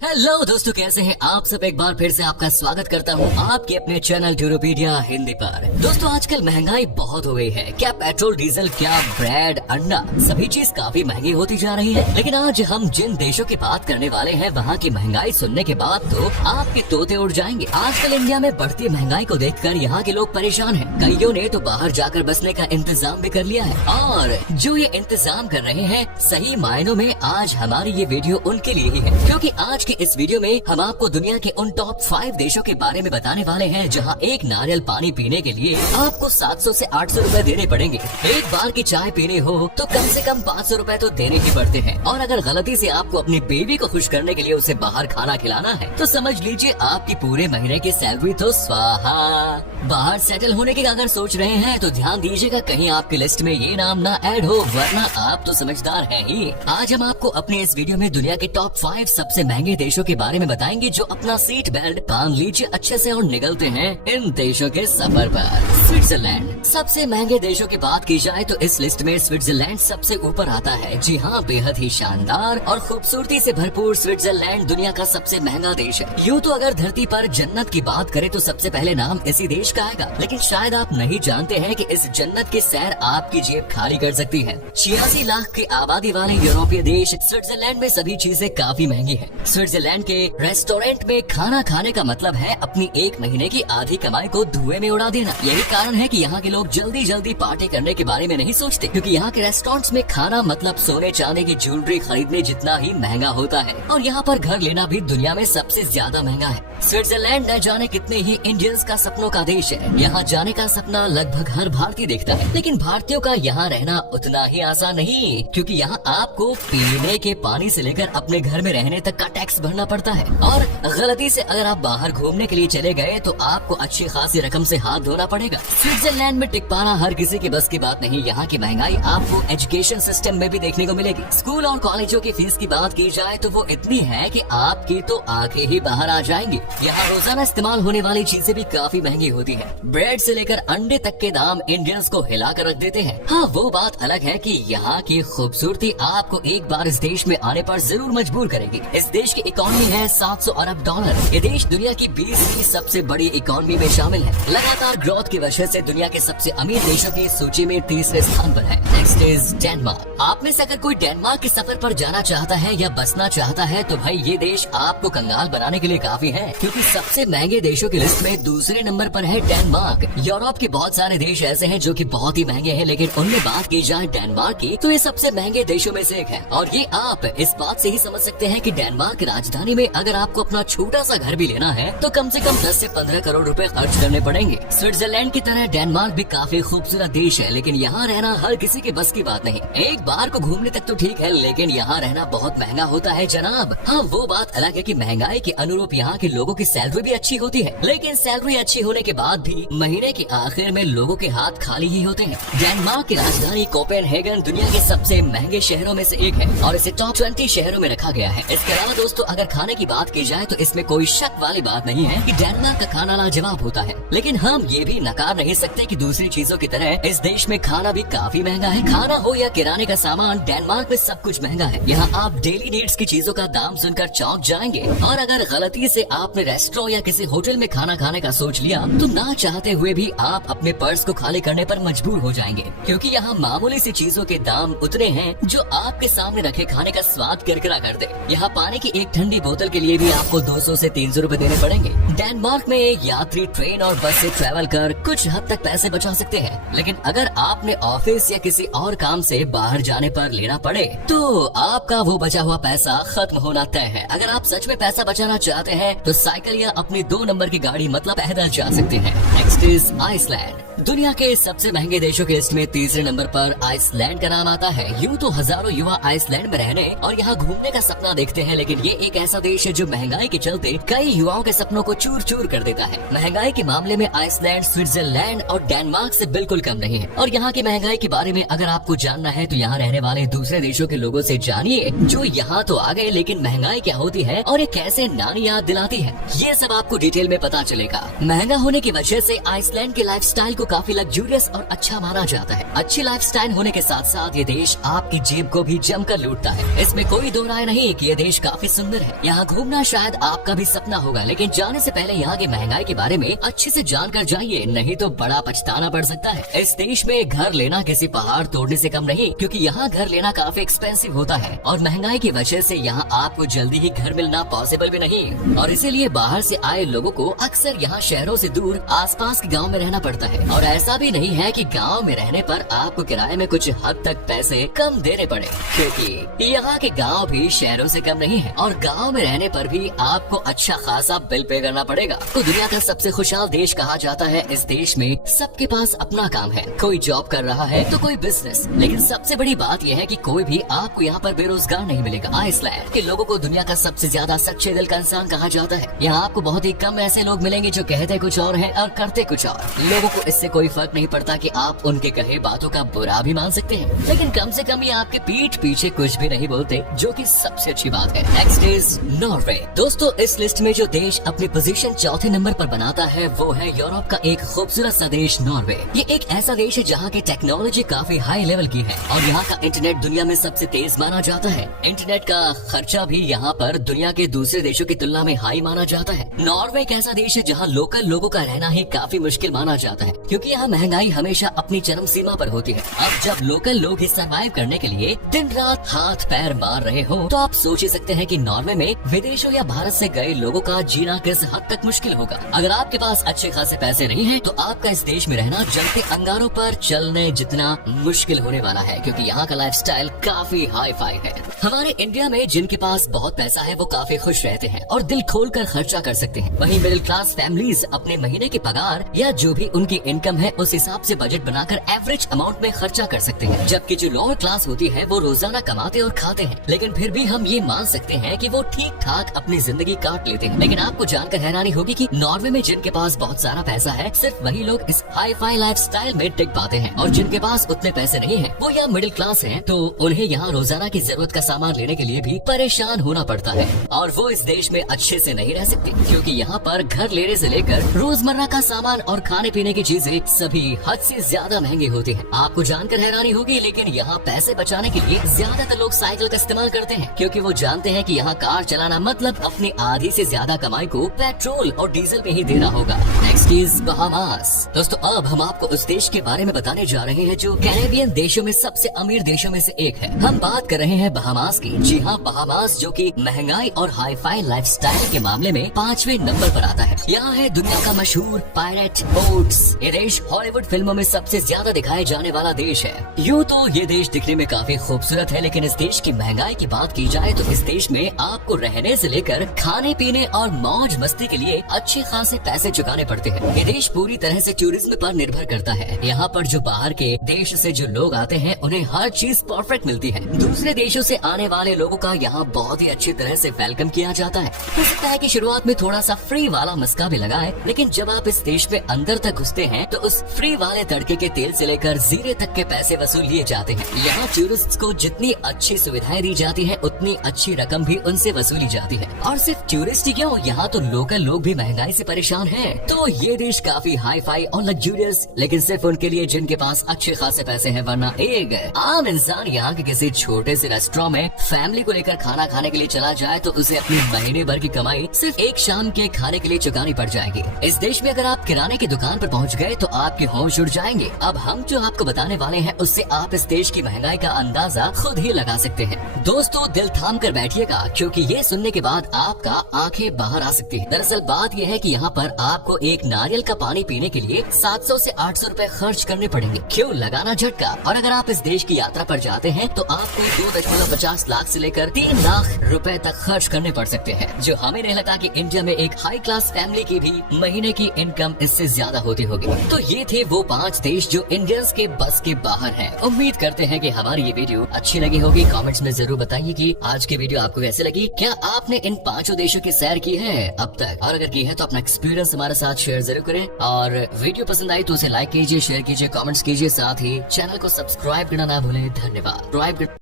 Hello दोस्तों, कैसे हैं आप सब। एक बार फिर से आपका स्वागत करता हूं आपके अपने चैनल यूरोपीडिया हिंदी पर। दोस्तों, आजकल महंगाई बहुत हो गई है। क्या पेट्रोल, डीजल, क्या ब्रेड, अंडा, सभी चीज काफी महंगी होती जा रही है। लेकिन आज हम जिन देशों की बात करने वाले हैं, वहाँ की महंगाई सुनने के बाद तो आपके तोते उड़ जाएंगे। आजकल इंडिया में बढ़ती महंगाई को देखकर यहाँ के लोग परेशान हैं। कईयों ने तो बाहर जाकर बसने का इंतजाम भी कर लिया है, और जो ये इंतजाम कर रहे हैं, सही मायनों में आज हमारी ये वीडियो उनके लिए ही है। क्योंकि आज के इस वीडियो में हम आपको दुनिया के उन टॉप 5 देशों के बारे में बताने वाले हैं, जहां एक नारियल पानी पीने के लिए आपको 700 से 800 रुपए देने पड़ेंगे। एक बार की चाय पीनी हो तो कम से कम 500 रुपए तो देने ही पड़ते हैं। और अगर गलती से आपको अपनी बेबी को खुश करने के लिए उसे बाहर खाना खिलाना है, तो समझ लीजिए आपकी पूरे महीने की सैलरी तो स्वाहा। बाहर सेटल होने की अगर सोच रहे हैं तो ध्यान दीजिएगा, कहीं आपकी लिस्ट में ये नाम ना ऐड हो, वरना आप तो समझदार हैं ही। आज हम आपको अपने इस वीडियो में दुनिया के टॉप 5 सबसे महंगे देशों के बारे में बताएंगे, जो अपना सीट बेल्ट बांध लीजिए अच्छे से और निकलते हैं इन देशों के सफर पर। स्विट्जरलैंड। सबसे महंगे देशों की बात की जाए तो इस लिस्ट में स्विट्जरलैंड सबसे ऊपर आता है। जी हाँ, बेहद ही शानदार और खूबसूरती से भरपूर स्विट्जरलैंड दुनिया का सबसे महंगा देश है। यूँ तो अगर धरती पर जन्नत की बात करें तो सबसे पहले नाम इसी देश का आएगा। लेकिन शायद आप नहीं जानते हैं कि इस जन्नत की सैर आपकी जेब खाली कर सकती है। 86 लाख की आबादी वाले यूरोपीय देश स्विट्जरलैंड में सभी चीजें काफी महंगी है। स्विट्जरलैंड के रेस्टोरेंट में खाना खाने का मतलब है अपनी एक महीने की आधी कमाई को धुएं में उड़ा देना। यही कारण है कि यहाँ के लोग जल्दी जल्दी पार्टी करने के बारे में नहीं सोचते, क्योंकि यहाँ के रेस्टोरेंट्स में खाना मतलब सोने चांदी की ज्वेलरी खरीदने जितना ही महंगा होता है। और यहाँ पर घर लेना भी दुनिया में सबसे ज्यादा महंगा है। स्विट्जरलैंड न जाने कितने ही इंडियंस का सपनों का देश है। यहाँ जाने का सपना लगभग हर भारतीय देखता है, लेकिन भारतीयों का यहाँ रहना उतना ही आसान नहीं, क्योंकि यहाँ आपको पीने के पानी से लेकर अपने घर में रहने तक का टैक्स भरना पड़ता है। और गलती से अगर आप बाहर घूमने के लिए चले गए तो आपको अच्छी खासी रकम से हाथ धोना पड़ेगा। स्विट्जरलैंड में टिक पाना हर किसी की बस की बात नहीं। यहाँ की महंगाई आपको एजुकेशन सिस्टम में भी देखने को मिलेगी। स्कूल और कॉलेजों की फीस की बात की जाए तो वो इतनी है कि आपकी तो आंखें ही बाहर आ जाएंगी। यहाँ रोजाना इस्तेमाल होने वाली चीजें भी काफी महंगी होती है। ब्रेड से लेकर अंडे तक के दाम इंडियंस को हिला कर रख देते हैं। हाँ, वो बात अलग है कि यहाँ की खूबसूरती आपको एक बार इस देश में आने पर जरूर मजबूर करेगी। इस देश की इकोनॉमी है 700 अरब डॉलर। ये देश दुनिया की 20वीं सबसे बड़ी इकोनॉमी में शामिल है। लगातार ग्रोथ की वजह से दुनिया के सबसे अमीर देशों की सूची में तीसरे स्थान पर है। Next is Denmark. आप में से अगर कोई डेनमार्क के सफर पर जाना चाहता है या बसना चाहता है तो भाई ये देश आपको कंगाल बनाने के लिए काफी है, क्योंकि सबसे महंगे देशों की लिस्ट में दूसरे नंबर पर है डेनमार्क। यूरोप के बहुत सारे देश ऐसे हैं जो कि बहुत ही महंगे हैं, लेकिन उनमें बात की जाए डेनमार्क की तो ये सबसे महंगे देशों में से एक है। और ये आप इस बात से ही समझ सकते हैं कि डेनमार्क की राजधानी में अगर आपको अपना छोटा सा घर भी लेना है तो कम से कम 10 से 15 करोड़ रुपए खर्च करने पड़ेंगे। स्विट्जरलैंड की तरह डेनमार्क भी काफी खूबसूरत देश है, लेकिन यहाँ रहना हर किसी की बस की बात नहीं। एक बार को घूमने तक तो ठीक है, लेकिन यहाँ रहना बहुत महंगा होता है जनाब। हाँ, वो बात अलग है कि महंगाई के अनुरूप यहाँ के लोगों की सैलरी भी अच्छी होती है, लेकिन सैलरी अच्छी होने के बाद भी महीने के आखिर में लोगों के हाथ खाली ही होते हैं। डेनमार्क की राजधानी कोपेनहेगन दुनिया के सबसे महंगे शहरों में से एक है और इसे टॉप 20 शहरों में रखा गया है। इसके अलावा दोस्तों, अगर खाने की बात की जाए तो इसमें कोई शक वाली बात नहीं है कि डेनमार्क का खाना लाजवाब होता है, लेकिन हम ये भी नकार नहीं सकते कि दूसरी चीजों की तरह इस देश में खाना भी काफी महंगा है। खाना हो या किराने का सामान, डेनमार्क में सब कुछ महंगा है। यहाँ आप डेली नीड्स की चीजों का दाम सुनकर चौंक जाएंगे। और अगर गलती से आपने रेस्टोरेंट या किसी होटल में खाना खाने का सोच लिया तो ना चाहते हुए भी आप अपने पर्स को खाली करने पर मजबूर हो जाएंगे, क्योंकि यहाँ मामूली सी चीजों के दाम उतने हैं जो आपके सामने रखे खाने का स्वाद किरकिरा कर दे। यहाँ पानी की एक ठंडी बोतल के लिए भी आपको 200 से 300 रुपए देने पड़ेंगे। डेनमार्क में यात्री ट्रेन और बस से ट्रैवल कर कुछ हद तक पैसे बचा सकते हैं, लेकिन अगर आपने ऑफिस या किसी और काम से बाहर जाने पर लेना पड़े तो आपका वो बचा हुआ पैसा खत्म होना तय है। अगर आप सच में पैसा बचाना चाहते हैं तो साइकिल या अपनी 2 नंबर की गाड़ी मतलब पैदल जा सकते हैं। Next is Iceland. दुनिया के सबसे महंगे देशों की लिस्ट में तीसरे नंबर पर आइसलैंड का नाम आता है। यूँ तो हजारों युवा आइसलैंड में रहने और यहाँ घूमने का सपना देखते हैं, लेकिन ये एक ऐसा देश है जो महंगाई के चलते कई युवाओं के सपनों को चूर चूर कर देता है। महंगाई के मामले में आइसलैंड स्विट्जरलैंड और डेनमार्क से बिल्कुल कम नहीं है। और यहाँ की महंगाई के बारे में अगर आपको जानना है तो यहाँ रहने वाले दूसरे देशों के लोगों से जानिए जो यहाँ तो आ गए, लेकिन महंगाई क्या होती है और ये कैसे नानी याद दिलाती है, ये सब आपको डिटेल में पता चलेगा। महंगा होने की वजह से आइसलैंड के लाइफस्टाइल को काफी लग्जूरियस और अच्छा माना जाता है। अच्छी लाइफस्टाइल होने के साथ साथ ये देश आपकी जेब को भी जमकर लूटता है। इसमें कोई दो राय नहीं कि ये देश काफी सुंदर है। यहाँ घूमना शायद आपका भी सपना होगा, लेकिन जाने से पहले यहाँ की महंगाई के बारे में अच्छे से जानकर जाइए, नहीं तो बड़ा पछताना पड़ सकता है। इस देश में घर लेना किसी पहाड़ तोड़ने से कम नहीं, क्योंकि यहाँ घर लेना काफी एक्सपेंसिव होता है और महंगाई की वजह से यहाँ आपको जल्दी ही घर मिलना पॉसिबल भी नहीं, और इसीलिए बाहर से आए लोगों को अक्सर यहाँ शहरों से दूर आसपास के गांव में रहना पड़ता है। और ऐसा भी नहीं है कि गांव में रहने पर आपको किराए में कुछ हद तक पैसे कम देने पड़े, क्योंकि यहाँ के गांव भी शहरों से कम नहीं है और गांव में रहने पर भी आपको अच्छा खासा बिल पे करना पड़ेगा। तो दुनिया का सबसे खुशहाल देश कहा जाता है। इस देश में सबके पास अपना काम है, कोई जॉब कर रहा है तो कोई बिजनेस, लेकिन सबसे बड़ी बात यह है कि कोई भी आपको यहाँ पर बेरोजगार नहीं मिलेगा। आइसलैंड के लोगों को दुनिया का सबसे ज्यादा सच्चे दिल का इंसान कहा जाता है। यहाँ आपको बहुत ही कम ऐसे लोग मिलेंगे जो कहते कुछ और है और करते कुछ और। लोगों को इससे कोई फर्क नहीं पड़ता कि आप उनके कहे बातों का बुरा भी मान सकते हैं, लेकिन कम से कम ये आपके पीठ पीछे कुछ भी नहीं बोलते, जो कि सबसे अच्छी बात है। Next is Norway. दोस्तों, इस लिस्ट में जो देश अपनी पोजीशन चौथे नंबर पर बनाता है वो है यूरोप का एक खूबसूरत सा देश नॉर्वे। ये एक ऐसा देश है जहाँ की टेक्नोलॉजी काफी हाई लेवल की है और यहाँ का इंटरनेट दुनिया में सबसे तेज माना जाता है। इंटरनेट का खर्चा भी यहाँ पर दुनिया के दूसरे देशों की तुलना में हाई माना जाता है। नॉर्वे एक ऐसा देश है जहाँ लोकल लोगों का रहना ही काफी मुश्किल माना जाता है, क्योंकि यहाँ महंगाई हमेशा अपनी चरम सीमा पर होती है। अब जब लोकल लोग ही सर्वाइव करने के लिए दिन रात हाथ पैर मार रहे हो, तो आप सोच ही सकते हैं कि नॉर्वे में विदेशों या भारत से गए लोगों का जीना किस हद तक मुश्किल होगा। अगर आपके पास अच्छे खासे पैसे नहीं है तो आपका इस देश में रहना जलते अंगारों पर चलने जितना मुश्किल होने वाला है, क्योंकि यहाँ का लाइफस्टाइल काफी हाई फाई है। हमारे इंडिया में जिनके पास बहुत पैसा है वो काफी खुश रहते हैं और दिल खोल कर खर्चा कर सकते हैं। वहीं मिडिल क्लास फैमिलीज अपने महीने की पगार या जो भी उनकी इनकम है उस हिसाब से बजट बनाकर एवरेज अमाउंट में खर्चा कर सकते हैं, जबकि जो लोअर क्लास होती है वो रोजाना कमाते और खाते हैं, लेकिन फिर भी हम ये मान सकते हैं कि वो ठीक ठाक अपनी जिंदगी काट लेते हैं। लेकिन आपको जानकर हैरानी होगी कि नॉर्वे में जिनके पास बहुत सारा पैसा है सिर्फ वही लोग इस हाई फाई लाइफस्टाइल में टिक पाते हैं, और जिनके पास उतने पैसे नहीं है वो या मिडिल क्लास है तो उन्हें यहाँ रोजाना की जरूरत का सामान लेने के लिए भी परेशान होना पड़ता है, और वो इस देश में अच्छे से नहीं रह सकते, क्योंकि यहाँ पर घर लेने से लेकर रोजमर्रा का सामान और खाने पीने की चीजें सभी हद से ज्यादा महंगे होते हैं। आपको जानकर हैरानी होगी, लेकिन यहाँ पैसे बचाने के लिए ज्यादातर लोग साइकिल का इस्तेमाल करते हैं, क्योंकि वो जानते हैं कि यहाँ कार चलाना मतलब अपनी आधी से ज्यादा कमाई को पेट्रोल और डीजल में ही देना होगा। Next is Bahamas. दोस्तों, अब हम आपको उस देश के बारे में बताने जा रहे हैं जो कैरेबियन देशों में सबसे अमीर देशों में से एक है। हम बात कर रहे हैं बहामास की। जी हाँ, बहामास जो कि महंगाई और हाई फाई लाइफस्टाइल के मामले में 5वें नंबर पर आता है। यहाँ है दुनिया का मशहूर पायरेट बोट्स। ये देश हॉलीवुड फिल्मों में सबसे ज्यादा दिखाए जाने वाला देश है। यूँ तो ये देश दिखने में काफी खूबसूरत है, लेकिन इस देश की महंगाई की बात की जाए तो इस देश में आपको रहने से लेकर खाने पीने और मौज मस्ती के लिए अच्छे खासे पैसे चुकाने पड़ते हैं। ये देश पूरी तरह से टूरिज्म पर निर्भर करता है। यहाँ पर जो बाहर के देश से जो लोग आते हैं उन्हें हर चीज परफेक्ट मिलती है। दूसरे देशों से आने वाले लोगों का यहाँ बहुत ही अच्छी तरह से वेलकम किया जाता है। हो सकता है कि शुरुआत में थोड़ा सा फ्री वाला मस्का भी लगाए, लेकिन जब आप इस देश में अंदर तक घुसते हैं तो उस फ्री वाले तड़के के तेल से लेकर जीरे तक के पैसे वसूल लिए जाते हैं। यहाँ टूरिस्ट को जितनी अच्छी सुविधाएं दी जाती है उतनी अच्छी रकम भी उनसे वसूली जाती है। और सिर्फ टूरिस्ट ही क्यों, यहाँ तो लोकल लोग भी महंगाई से परेशान हैं। तो ये देश काफी हाई फाई और लग्जूरियस, लेकिन सिर्फ उनके लिए जिनके पास अच्छे खासे पैसे हैं, वरना एक आम इंसान यहाँ के किसी छोटे से रेस्टोरेंट में फैमिली को लेकर खाना खाने के लिए चला जाए तो उसे अपनी महीने भर की कमाई सिर्फ एक शाम के खाने के लिए चुकानी पड़ जाएगी। इस देश में अगर आप किराने की दुकान पर पहुँच गए तो आपके होश उड़ जाएंगे। अब हम जो आपको बताने वाले हैं उससे आप इस देश की महंगाई का अंदाजा खुद ही लगा सकते हैं। दोस्तों, दिल थाम कर बैठिएगा, क्योंकि ये सुनने के बाद आपका आंखें बाहर आ सकती है। दरअसल बात यह है कि यहाँ पर आपको एक नारियल का पानी पीने के लिए 700 से 800 रुपए खर्च करने पड़ेंगे। क्यों लगाना झटका। और अगर आप इस देश की यात्रा पर जाते हैं तो आपको 2.50 लाख से लेकर 3 लाख रुपए तक खर्च करने पड़ सकते हैं, जो हमें नहीं लगता कि इंडिया में एक हाई क्लास फैमिली की भी महीने की इनकम इससे ज्यादा होती होगी। तो ये थे वो 5 देश जो इंडियंस के बस के बाहर हैं। उम्मीद करते हैं कि हमारी ये वीडियो अच्छी लगी होगी। कमेंट्स में जरूर बताइए कि आज की वीडियो आपको कैसे लगी। क्या आपने इन 5 देशों की सैर की है अब तक, और अगर की है तो अपना एक्सपीरियंस हमारे साथ शेयर जरूर करें। और वीडियो पसंद आई तो उसे लाइक कीजिए, शेयर कीजिए, कमेंट्स कीजिए, साथ ही चैनल को सब्सक्राइब करना ना भूलें। धन्यवाद।